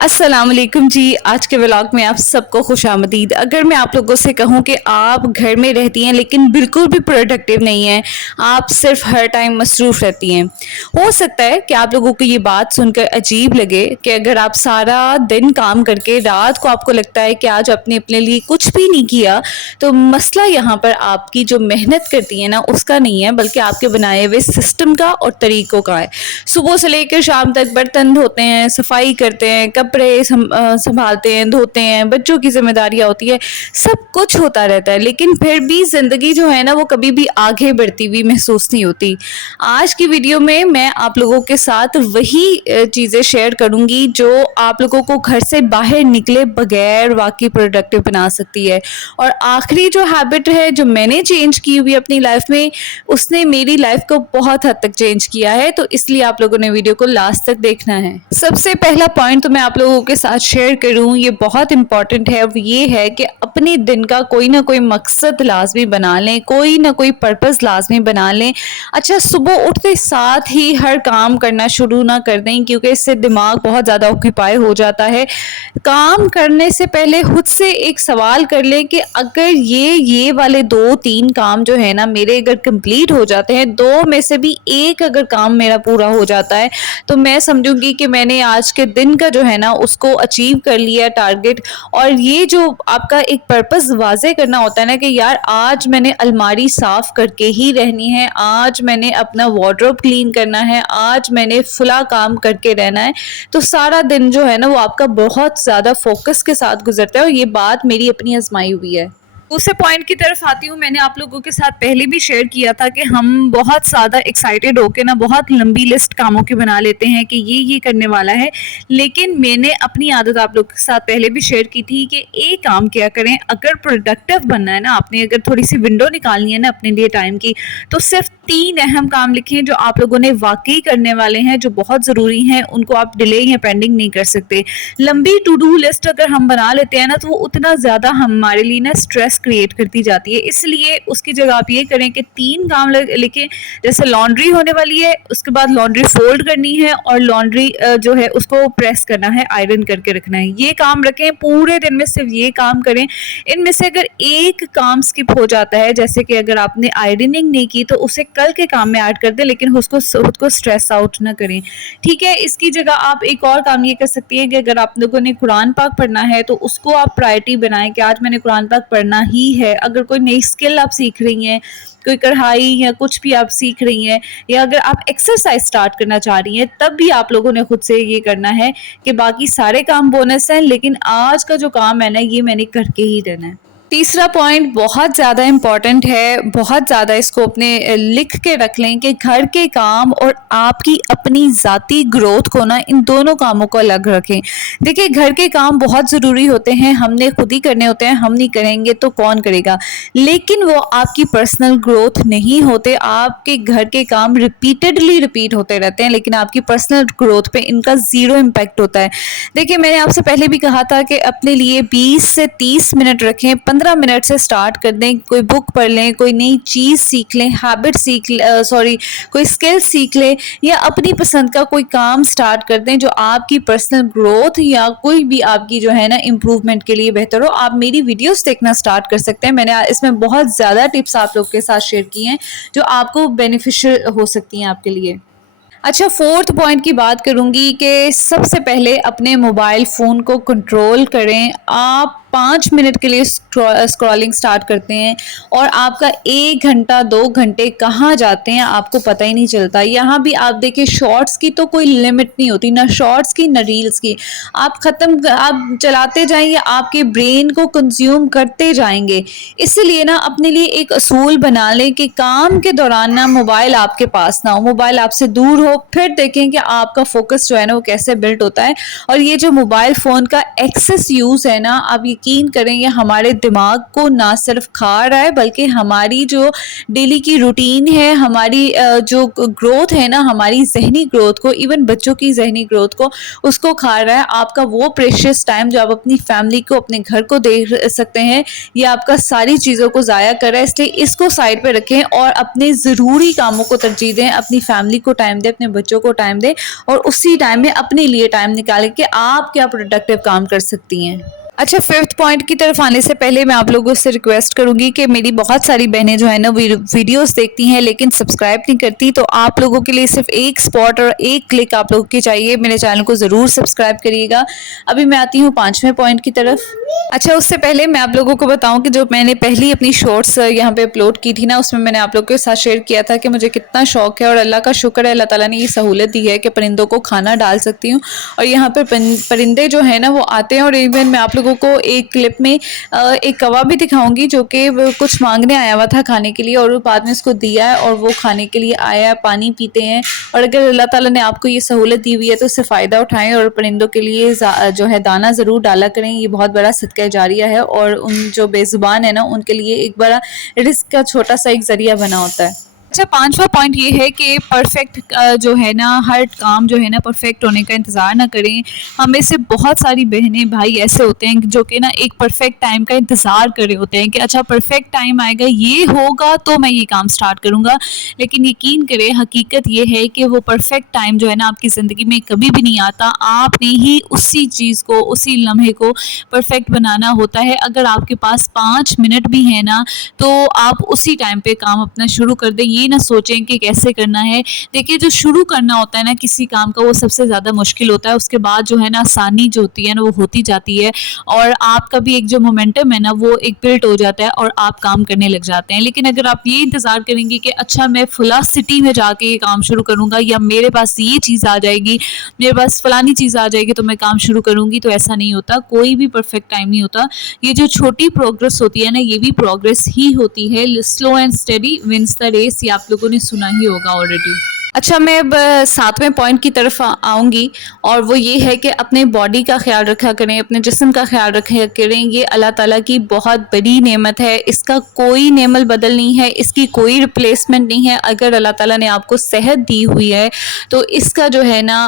السلام علیکم جی. آج کے ولاگ میں آپ سب کو خوش آمدید. اگر میں آپ لوگوں سے کہوں کہ آپ گھر میں رہتی ہیں لیکن بالکل بھی پروڈکٹیو نہیں ہیں, آپ صرف ہر ٹائم مصروف رہتی ہیں, ہو سکتا ہے کہ آپ لوگوں کو یہ بات سن کر عجیب لگے کہ اگر آپ سارا دن کام کر کے رات کو آپ کو لگتا ہے کہ آج آپ نے اپنے لیے کچھ بھی نہیں کیا, تو مسئلہ یہاں پر آپ کی جو محنت کرتی ہیں نا اس کا نہیں ہے, بلکہ آپ کے بنائے ہوئے سسٹم کا اور طریقوں کا ہے. صبح سے لے کر شام تک برتن دھوتے ہیں, صفائی کرتے ہیں, کپڑے سنبھالتے ہیں, دھوتے ہیں, بچوں کی ذمہ داریاں ہوتی ہے, سب کچھ ہوتا رہتا ہے, لیکن پھر بھی زندگی جو ہے نا وہ کبھی بھی آگے بڑھتی ہوئی محسوس نہیں ہوتی. آج کی ویڈیو میں آپ لوگوں کے ساتھ وہی چیزیں شیئر کروں گی جو آپ لوگوں کو گھر سے باہر نکلے بغیر واقعی پروڈکٹیو بنا سکتی ہے. اور آخری جو ہیبٹ ہے جو میں نے چینج کی ہوئی اپنی لائف میں, اس نے میری لائف کو بہت حد تک چینج کیا ہے, تو اس لیے آپ لوگوں نے ویڈیو کو لاسٹ تک دیکھنا ہے. سب سے پہلا پوائنٹ تو میں آپ لوگوں کے ساتھ شیئر کروں, یہ بہت امپورٹنٹ ہے, وہ یہ ہے کہ اپنے دن کا کوئی نہ کوئی مقصد لازمی بنا لیں, کوئی نہ کوئی پرپز لازمی بنا لیں. اچھا, صبح اٹھتے ساتھ ہی ہر کام کرنا شروع نہ کر دیں, کیونکہ اس سے دماغ بہت زیادہ آکوپائی ہو جاتا ہے. کام کرنے سے پہلے خود سے ایک سوال کر لیں کہ اگر یہ والے 2-3 کام جو ہے نا میرے اگر کمپلیٹ ہو جاتے ہیں, 2 میں سے بھی ایک اگر کام میرا پورا ہو جاتا ہے, تو میں سمجھوں گی کہ میں نے آج کے دن کا جو ہے نا اس کو اچیو کر لیا ٹارگٹ. اور یہ جو آپ کا ایک پرپس واضح کرنا ہوتا ہے نا کہ یار آج میں نے الماری صاف کر کے ہی رہنی ہے, آج میں نے اپنا وارڈروب کلین کرنا ہے, آج میں نے فلاں کام کر کے رہنا ہے, تو سارا دن جو ہے نا وہ آپ کا بہت زیادہ فوکس کے ساتھ گزرتا ہے. اور یہ بات میری اپنی آزمائی ہوئی ہے. دوسرے پوائنٹ کی طرف آتی ہوں. میں نے آپ لوگوں کے ساتھ پہلے بھی شیئر کیا تھا کہ ہم بہت زیادہ ایکسائٹیڈ ہو کے نا بہت لمبی لسٹ کاموں کی بنا لیتے ہیں کہ یہ کرنے والا ہے, لیکن میں نے اپنی عادت آپ لوگوں کے ساتھ پہلے بھی شیئر کی تھی کہ ایک کام کیا کریں. اگر پروڈکٹیو بننا ہے نا, آپ نے اگر تھوڑی سی ونڈو نکالنی ہے نا اپنے لیے ٹائم کی, تو صرف 3 اہم کام لکھیں جو آپ لوگوں نے واقعی کرنے والے ہیں, جو بہت ضروری ہیں, ان کو آپ ڈیلے یا پینڈنگ نہیں کر سکتے. لمبی ٹو ڈو لسٹ اگر ہم بنا لیتے ہیں نا تو وہ اتنا زیادہ ہمارے لیے نا اسٹریس کریٹ کرتی جاتی ہے. اس لیے اس کی جگہ آپ یہ کریں کہ 3 کام لکھیں. جیسے لانڈری ہونے والی ہے, اس کے بعد لانڈری فولڈ کرنی ہے, اور لانڈری جو ہے اس کو پریس کرنا ہے, آئرن کر کے رکھنا ہے. یہ کام رکھیں, پورے دن میں صرف یہ کام کریں. ان میں سے اگر ایک کام سکپ ہو جاتا ہے, جیسے کہ اگر آپ نے آئرننگ نہیں کی, تو اسے کل کے کام میں ایڈ کر دیں, لیکن خود کو اسٹریس آؤٹ نہ کریں. ٹھیک ہے, اس کی جگہ آپ ایک اور کام یہ کر سکتی ہیں کہ اگر آپ لوگوں نے قرآن پاک پڑھنا ہے تو اس کو آپ پرائرٹی بنائیں کہ آج میں نے قرآن پاک پڑھنا ہی ہے. اگر کوئی نئی اسکل آپ سیکھ رہی ہیں, کوئی کڑھائی یا کچھ بھی آپ سیکھ رہی ہیں, یا اگر آپ ایکسرسائز سٹارٹ کرنا چاہ رہی ہیں, تب بھی آپ لوگوں نے خود سے یہ کرنا ہے کہ باقی سارے کام بونس ہیں, لیکن آج کا جو کام ہے نا یہ میں نے کر کے ہی دینا ہے. تیسرا پوائنٹ بہت زیادہ امپورٹنٹ ہے, بہت زیادہ اس کو اپنے لکھ کے رکھ لیں کہ گھر کے کام اور آپ کی اپنی ذاتی گروتھ کو نا, ان دونوں کاموں کو الگ رکھیں. دیکھیں, گھر کے کام بہت ضروری ہوتے ہیں, ہم نے خود ہی کرنے ہوتے ہیں, ہم نہیں کریں گے تو کون کرے گا, لیکن وہ آپ کی پرسنل گروتھ نہیں ہوتے. آپ کے گھر کے کام ریپیٹ ہوتے رہتے ہیں, لیکن آپ کی پرسنل گروتھ پہ ان کا 0 امپیکٹ ہوتا ہے. دیکھیں, میں نے آپ سے پہلے بھی کہا تھا کہ اپنے لیے 20 سے 30 منٹ رکھیں, 15 منٹ سے سٹارٹ کر دیں. کوئی بک پڑھ لیں, کوئی نئی چیز سیکھ لیں, کوئی اسکل سیکھ لیں, یا اپنی پسند کا کوئی کام سٹارٹ کر دیں جو آپ کی پرسنل گروتھ یا کوئی بھی آپ کی جو ہے نا امپروومنٹ کے لیے بہتر ہو. آپ میری ویڈیوز دیکھنا سٹارٹ کر سکتے ہیں, میں نے اس میں بہت زیادہ ٹپس آپ لوگ کے ساتھ شیئر کی ہیں جو آپ کو بینیفیشل ہو سکتی ہیں آپ کے لیے. اچھا, 4تھ پوائنٹ کی بات کروں گی کہ سب سے پہلے اپنے موبائل فون کو کنٹرول کریں. آپ 5 منٹ کے لیے اسکرولنگ سٹارٹ کرتے ہیں اور آپ کا 1 گھنٹہ 2 گھنٹے کہاں جاتے ہیں آپ کو پتہ ہی نہیں چلتا. یہاں بھی آپ دیکھیں, شارٹس کی تو کوئی لمٹ نہیں ہوتی, نہ شارٹس کی نہ ریلز کی. آپ چلاتے جائیں, یا آپ کے برین کو کنزیوم کرتے جائیں گے. اسی لیے نا اپنے لیے ایک اصول بنا لیں کہ کام کے دوران نا موبائل آپ کے پاس نہ ہو, موبائل آپ سے دور ہو. پھر دیکھیں کہ آپ کا فوکس جو ہے نا وہ کیسے بلڈ ہوتا ہے. اور یہ جو موبائل فون کا ایکسس یوز ہے نا, آپ یقین کریں یہ ہمارے دماغ کو نہ صرف کھا رہا ہے, بلکہ ہماری جو ڈیلی کی روٹین ہے, ہماری جو گروتھ ہے نا, ہماری ذہنی گروتھ کو, ایون بچوں کی ذہنی گروتھ کو, اس کو کھا رہا ہے. آپ کا وہ پریشیس ٹائم جو آپ اپنی فیملی کو, اپنے گھر کو دے سکتے ہیں, یہ آپ کا ساری چیزوں کو ضائع کر رہا ہے. اس لیے اس کو سائڈ پہ رکھیں اور اپنے ضروری کاموں کو ترجیح دیں, اپنی فیملی کو ٹائم دیں, اپنے بچوں کو ٹائم دیں اور اسی ٹائم میں اپنے لیے ٹائم نکالیں کہ آپ کیا پروڈکٹیو کام کر سکتی ہیں۔ اچھا، ففتھ پوائنٹ کی طرف آنے سے پہلے میں آپ لوگوں سے ریکویسٹ کروں گی کہ میری بہت ساری بہنیں جو ہے نا ویڈیوز دیکھتی ہیں لیکن سبسکرائب نہیں کرتی، تو آپ لوگوں کے لیے صرف ایک سپورٹ اور ایک کلک آپ لوگوں کی چاہیے، میرے چینل کو ضرور سبسکرائب کریے گا۔ ابھی میں آتی ہوں 5ویں پوائنٹ کی طرف۔ اچھا، اس سے پہلے میں آپ لوگوں کو بتاؤں کہ جو میں نے پہلی اپنی شارٹس یہاں پہ اپلوڈ کی تھی نا، اس میں نے آپ لوگوں کے ساتھ شیئر کیا تھا کہ مجھے کتنا شوق ہے، اور اللہ کا شکر ہے اللہ تعالیٰ نے یہ سہولت دی ہے کہ پرندوں کو کھانا ڈال سکتی ہوں، اور یہاں پر پرندے جو ہیں نا وہ آتے ہیں، اور ایون میں آپ لوگوں کو ایک کلپ میں ایک کوا بھی دکھاؤں گی جو کہ کچھ مانگنے آیا ہوا تھا کھانے کے لیے، اور بعد میں اس کو دیا ہے اور وہ کھانے کے لیے آیا ہے، پانی پیتے ہیں۔ اور اگر اللہ تعالیٰ نے آپ کو یہ سہولت دی ہوئی ہے تو اس سے فائدہ اٹھائیں اور پرندوں کے لیے جو ہے دانہ ضرور ڈالا کریں، یہ بہت بڑا صدقہ جاریہ ہے، اور ان جو بے زبان ہے نا ان کے لیے ایک بڑا رزق کا چھوٹا سا ایک ذریعہ بنا ہوتا ہے۔ اچھا، 5واں پوائنٹ یہ ہے کہ پرفیکٹ جو ہے نا ہر کام جو ہے نا پرفیکٹ ہونے کا انتظار نہ کریں۔ ہمیں سے بہت ساری بہنیں بھائی ایسے ہوتے ہیں جو کہ نا ایک پرفیکٹ ٹائم کا انتظار کر رہے ہوتے ہیں کہ اچھا پرفیکٹ ٹائم آئے گا، یہ ہوگا تو میں یہ کام سٹارٹ کروں گا، لیکن یقین کریں حقیقت یہ ہے کہ وہ پرفیکٹ ٹائم جو ہے نا آپ کی زندگی میں کبھی بھی نہیں آتا۔ آپ نے ہی اسی چیز کو، اسی لمحے کو پرفیکٹ بنانا ہوتا ہے۔ اگر آپ کے پاس 5 منٹ بھی ہے نا تو آپ اسی ٹائم پہ کام اپنا شروع کر دیں، یہ نہ سوچیں کہ کیسے کرنا ہے۔ دیکھیے، جو شروع کرنا ہوتا ہے نا کسی کام کا وہ سب سے زیادہ مشکل ہوتا ہے، اس کے بعد جو ہے نا آسانی جو ہوتی ہے نا وہ ہوتی جاتی ہے، اور آپ کا بھی ایک جو مومنٹم ہے نا وہ ایک بلٹ ہو جاتا ہے اور آپ کام کرنے لگ جاتے ہیں۔ لیکن اگر آپ یہ انتظار کریں گے کہ اچھا میں فلاں سٹی میں جا کے یہ کام شروع کروں گا، یا میرے پاس یہ چیز آ جائے گی، میرے پاس فلانی چیز آ جائے گی تو میں کام شروع کروں گی، تو ایسا نہیں ہوتا۔ کوئی بھی پرفیکٹ ٹائم نہیں ہوتا۔ یہ جو چھوٹی پروگرس ہوتی ہے نا یہ بھی پروگرس ہی ہوتی ہے۔ Slow and steady wins the race, یہ آپ لوگوں نے سنا ہی ہوگا آلریڈی۔ اچھا، میں اب 7ویں پوائنٹ کی طرف آؤں گی، اور وہ یہ ہے کہ اپنے باڈی کا خیال رکھا کریں، اپنے جسم کا خیال رکھا کریں۔ یہ اللہ تعالیٰ کی بہت بڑی نعمت ہے، اس کا کوئی نعم البدل نہیں ہے، اس کی کوئی ریپلیسمنٹ نہیں ہے۔ اگر اللہ تعالیٰ نے آپ کو صحت دی ہوئی ہے تو اس کا جو ہے نا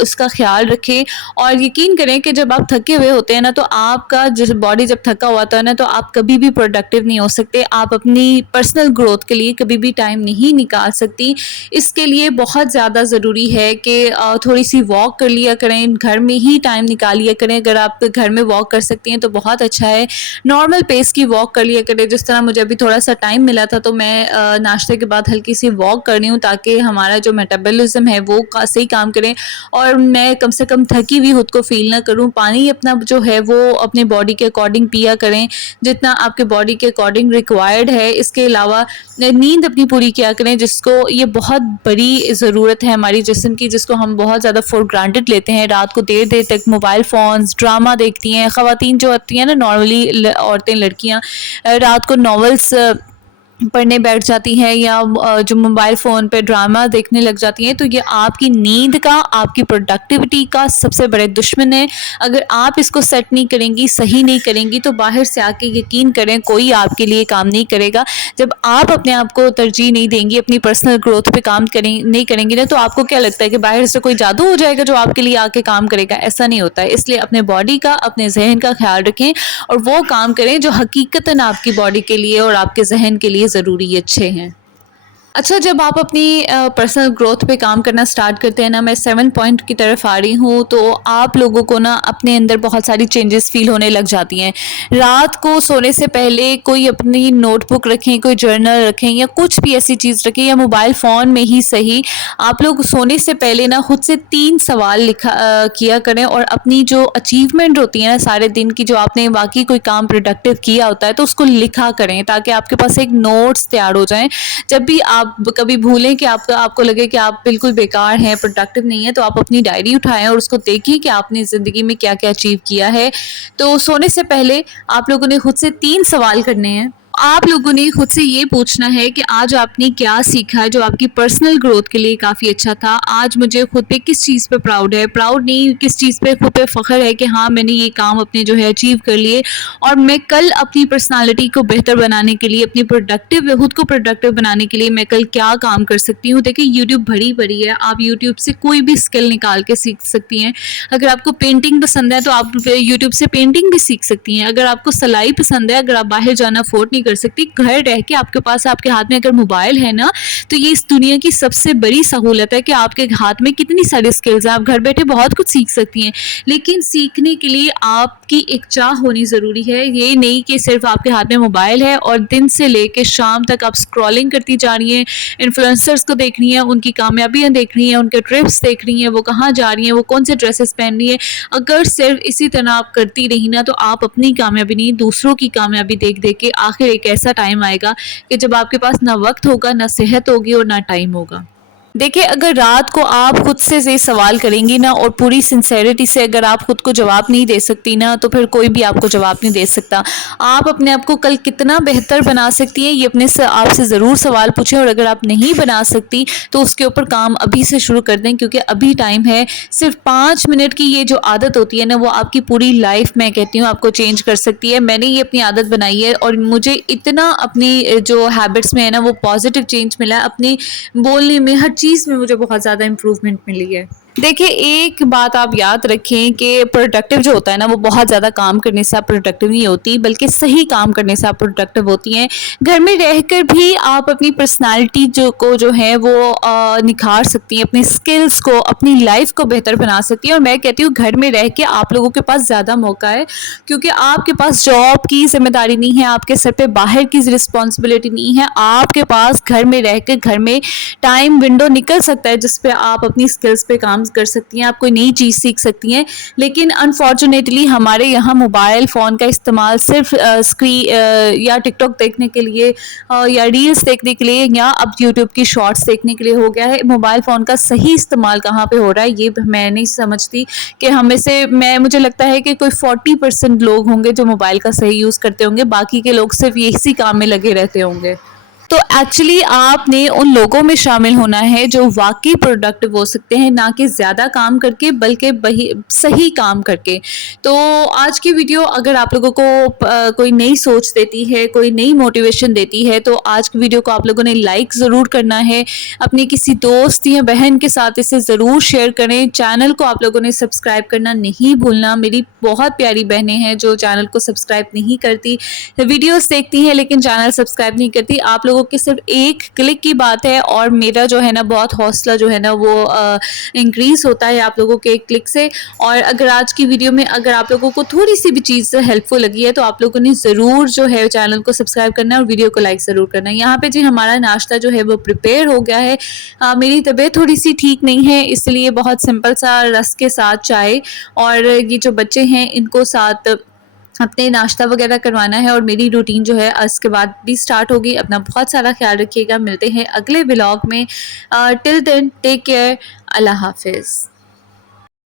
اس کا خیال رکھیں، اور یقین کریں کہ جب آپ تھکے ہوئے ہوتے ہیں نا تو آپ کا باڈی جب تھکا ہوا ہوتا ہے نا تو آپ کبھی بھی پروڈکٹیو نہیں ہو سکتے، آپ اپنی پرسنل گروتھ کے لیے کبھی بھی ٹائم نہیں نکال سکتی۔ اس کے لیے بہت زیادہ ضروری ہے کہ تھوڑی سی واک کر لیا کریں، گھر میں ہی ٹائم نکال لیا کریں۔ اگر آپ گھر میں واک کر سکتی ہیں تو بہت اچھا ہے، نارمل پیس کی واک کر لیا کریں۔ جس طرح مجھے ابھی تھوڑا سا ٹائم ملا تھا تو میں ناشتے کے بعد ہلکی سی واک کر رہی ہوں تاکہ ہمارا جو میٹابولزم ہے وہ صحیح کام کرے، اور میں کم سے کم تھکی ہوئی خود کو فیل نہ کروں۔ پانی اپنا جو ہے وہ اپنے باڈی کے اکارڈنگ پیا کریں جتنا آپ کے باڈی کے اکارڈنگ ریکوائرڈ ہے۔ اس کے علاوہ نیند اپنی پوری کیا کریں، جس کو یہ بہت بڑی ضرورت ہے ہماری جسم کی، جس کو ہم بہت زیادہ فور گرانٹیڈ لیتے ہیں۔ رات کو دیر دیر تک موبائل فونز، ڈرامہ دیکھتی ہیں خواتین جو ہوتی ہیں نا، نارملی عورتیں، لڑکیاں رات کو ناولس پڑھنے بیٹھ جاتی ہیں یا جو موبائل فون پہ ڈرامہ دیکھنے لگ جاتی ہیں، تو یہ آپ کی نیند کا، آپ کی پروڈکٹیوٹی کا سب سے بڑے دشمن ہے۔ اگر آپ اس کو سیٹ نہیں کریں گی، صحیح نہیں کریں گی، تو باہر سے آ کے یقین کریں کوئی آپ کے لیے کام نہیں کرے گا۔ جب آپ اپنے آپ کو ترجیح نہیں دیں گی، اپنی پرسنل گروتھ پہ کام نہیں کریں گی نا، تو آپ کو کیا لگتا ہے کہ باہر سے کوئی جادو ہو جائے گا جو آپ کے لیے آ کے کام کرے گا؟ ایسا نہیں ہوتا ہے۔ اس لیے اپنے باڈی کا، اپنے ذہن کا خیال رکھیں اور وہ کام کریں جو حقیقتاً آپ کی باڈی کے لیے اور آپ کے ذہن کے لیے ضروری اچھے ہیں۔ اچھا، جب آپ اپنی پرسنل گروتھ پہ کام کرنا سٹارٹ کرتے ہیں نا، میں 7 پوائنٹ کی طرف آ رہی ہوں، تو آپ لوگوں کو نا اپنے اندر بہت ساری چینجز فیل ہونے لگ جاتی ہیں۔ رات کو سونے سے پہلے کوئی اپنی نوٹ بک رکھیں، کوئی جرنل رکھیں، یا کچھ بھی ایسی چیز رکھیں، یا موبائل فون میں ہی صحیح، آپ لوگ سونے سے پہلے نا خود سے 3 سوال کیا کریں، اور اپنی جو اچیومنٹ ہوتی ہے نا سارے دن کی، جو آپ نے واقعی کوئی کام پروڈکٹیو کیا ہوتا ہے، تو اس کو لکھا کریں تاکہ آپ کے پاس ایک نوٹس تیار ہو جائیں۔ جب بھی آپ کبھی بھولیں کہ آپ کو لگے کہ آپ بالکل بیکار ہیں، پروڈکٹیو نہیں ہیں، تو آپ اپنی ڈائری اٹھائیں اور اس کو دیکھیں کہ آپ نے زندگی میں کیا کیا اچیو کیا ہے۔ تو سونے سے پہلے آپ لوگوں نے خود سے 3 سوال کرنے ہیں۔ آپ لوگوں نے خود سے یہ پوچھنا ہے کہ آج آپ نے کیا سیکھا ہے جو آپ کی پرسنل گروتھ کے لیے کافی اچھا تھا۔ آج مجھے خود پہ کس چیز پہ پراؤڈ ہے، پراؤڈ نہیں، کس چیز پہ خود پہ فخر ہے کہ ہاں میں نے یہ کام اپنے جو ہے اچیو کر لیے، اور میں کل اپنی پرسنالٹی کو بہتر بنانے کے لیے، اپنی خود کو پروڈکٹیو بنانے کے لیے میں کل کیا کام کر سکتی ہوں۔ دیکھیں یوٹیوب بھری پڑی ہے، آپ یوٹیوب سے کوئی بھی اسکل نکال کے سیکھ سکتی ہیں۔ اگر آپ کو پینٹنگ پسند ہے تو آپ یوٹیوب سے پینٹنگ بھی سیکھ سکتی ہیں۔ اگر آپ کو سلائی پسند ہے، اگر آپ باہر جانا افورڈ نہیں کر کر سکتی. گھر رہ کے آپ کے پاس آپ کے ہاتھ میں اگر موبائل ہے نا تو یہ اس دنیا کی سب سے بڑی سہولت ہے کہ آپ کے ہاتھ میں کتنی ساری اسکلز ہیں. آپ گھر بیٹھے بہت کچھ سیکھ سکتی ہیں, لیکن سیکھنے کے لیے آپ کی ایک چاہ ہونی ضروری ہے. یہ نہیں کہ صرف آپ کے ہاتھ میں موبائل ہے اور دن سے لے کے شام تک آپ اسکرولنگ کرتی جا رہی ہیں, انفلوئنسرس کو دیکھ رہی ہیں, ان کی کامیابیاں دیکھ رہی ہیں, ان کے ٹرپس دیکھ رہی ہیں, وہ کہاں جا رہی ہیں, وہ کون سے ڈریسز پہن رہی ہیں. اگر صرف اسی طرح آپ کرتی رہی نا تو آپ اپنی کامیابی نہیں دوسروں کی کامیابی دیکھ دیکھ کے آخر ایک ایسا ٹائم آئے گا کہ جب آپ کے پاس نہ وقت ہوگا, نہ صحت ہوگی اور نہ ٹائم ہوگا. دیکھیں, اگر رات کو آپ خود سے یہ سوال کریں گی نا اور پوری سنسیریٹی سے اگر آپ خود کو جواب نہیں دے سکتی نا تو پھر کوئی بھی آپ کو جواب نہیں دے سکتا. آپ اپنے آپ کو کل کتنا بہتر بنا سکتی ہیں یہ اپنے سے آپ سے ضرور سوال پوچھیں, اور اگر آپ نہیں بنا سکتی تو اس کے اوپر کام ابھی سے شروع کر دیں, کیونکہ ابھی ٹائم ہے. صرف 5 منٹ کی یہ جو عادت ہوتی ہے نا وہ آپ کی پوری لائف میں کہتی ہوں آپ کو چینج کر سکتی ہے. میں نے یہ اپنی عادت بنائی ہے اور مجھے اتنا اپنی جو ہیبٹس میں ہے نا وہ پازیٹیو چینج ملا ہے. اپنی بولنے میں ہر چیز میں مجھے بہت زیادہ امپروومنٹ ملی ہے. دیکھیں, ایک بات آپ یاد رکھیں کہ پروڈکٹیو جو ہوتا ہے نا وہ بہت زیادہ کام کرنے سے آپ پروڈکٹیو نہیں ہوتی, بلکہ صحیح کام کرنے سے آپ پروڈکٹیو ہوتی ہیں. گھر میں رہ کر بھی آپ اپنی پرسنالٹی جو ہے وہ نکھار سکتی ہیں, اپنی اسکلس کو, اپنی لائف کو بہتر بنا سکتی ہیں. اور میں کہتی ہوں گھر میں رہ کے آپ لوگوں کے پاس زیادہ موقع ہے, کیونکہ آپ کے پاس جاب کی ذمہ داری نہیں ہے, آپ کے سر پہ باہر کی رسپانسبلٹی نہیں ہے. آپ کے پاس گھر میں رہ کے گھر میں ٹائم ونڈو نکل سکتا ہے جس پہ آپ اپنی اسکلس پہ کام کر سکتی ہیں, آپ کوئی نئی چیز سیکھ سکتی ہیں. لیکن انفارچونیٹلی ہمارے یہاں موبائل فون کا استعمال صرف یا ٹک ٹاک دیکھنے کے لیے یا ریلس دیکھنے کے لیے یا اب یوٹیوب کی شارٹس دیکھنے کے لیے ہو گیا ہے. موبائل فون کا صحیح استعمال کہاں پہ ہو رہا ہے یہ میں نہیں سمجھتی. کہ ہمیں سے مجھے لگتا ہے کہ کوئی 40% لوگ ہوں گے جو موبائل کا صحیح یوز کرتے ہوں گے, باقی کے لوگ صرف اسی کام میں لگے رہتے ہوں گے. تو ایکچولی آپ نے ان لوگوں میں شامل ہونا ہے جو واقعی پروڈکٹیو ہو سکتے ہیں, نہ کہ زیادہ کام کر کے بلکہ صحیح کام کر کے. تو آج کی ویڈیو اگر آپ لوگوں کو کوئی نئی سوچ دیتی ہے, کوئی نئی موٹیویشن دیتی ہے تو آج کی ویڈیو کو آپ لوگوں نے لائک ضرور کرنا ہے. اپنی کسی دوست یا بہن کے ساتھ اسے ضرور شیئر کریں. چینل کو آپ لوگوں نے سبسکرائب کرنا نہیں بھولنا. میری بہت پیاری بہنیں ہیں جو چینل کو سبسکرائب نہیں کرتی, ویڈیوز دیکھتی ہیں لیکن چینل سبسکرائب نہیں کرتی. آپ لوگوں کے صرف ایک کلک کی بات ہے اور میرا جو ہے نا بہت حوصلہ جو ہے نا وہ انکریز ہوتا ہے آپ لوگوں کے ایک کلک سے. اور اگر آج کی ویڈیو میں اگر آپ لوگوں کو تھوڑی سی بھی چیز ہیلپ فل لگی ہے تو آپ لوگوں نے ضرور جو ہے چینل کو سبسکرائب کرنا ہے اور ویڈیو کو لائک ضرور کرنا ہے. یہاں پہ جی ہمارا ناشتہ جو ہے وہ پریپیئر ہو گیا ہے. میری طبیعت تھوڑی سی ٹھیک نہیں ہے اس لیے بہت سمپل سا رس کے ساتھ چائے, اور یہ جو بچے ہیں ان کو ساتھ اپنے ناشتہ وغیرہ کروانا ہے, اور میری روٹین جو ہے اس کے بعد بھی سٹارٹ ہوگی. اپنا بہت سارا خیال رکھیے گا. ملتے ہیں اگلے ولاگ میں. ٹل دین ٹیک کیئر. اللہ حافظ.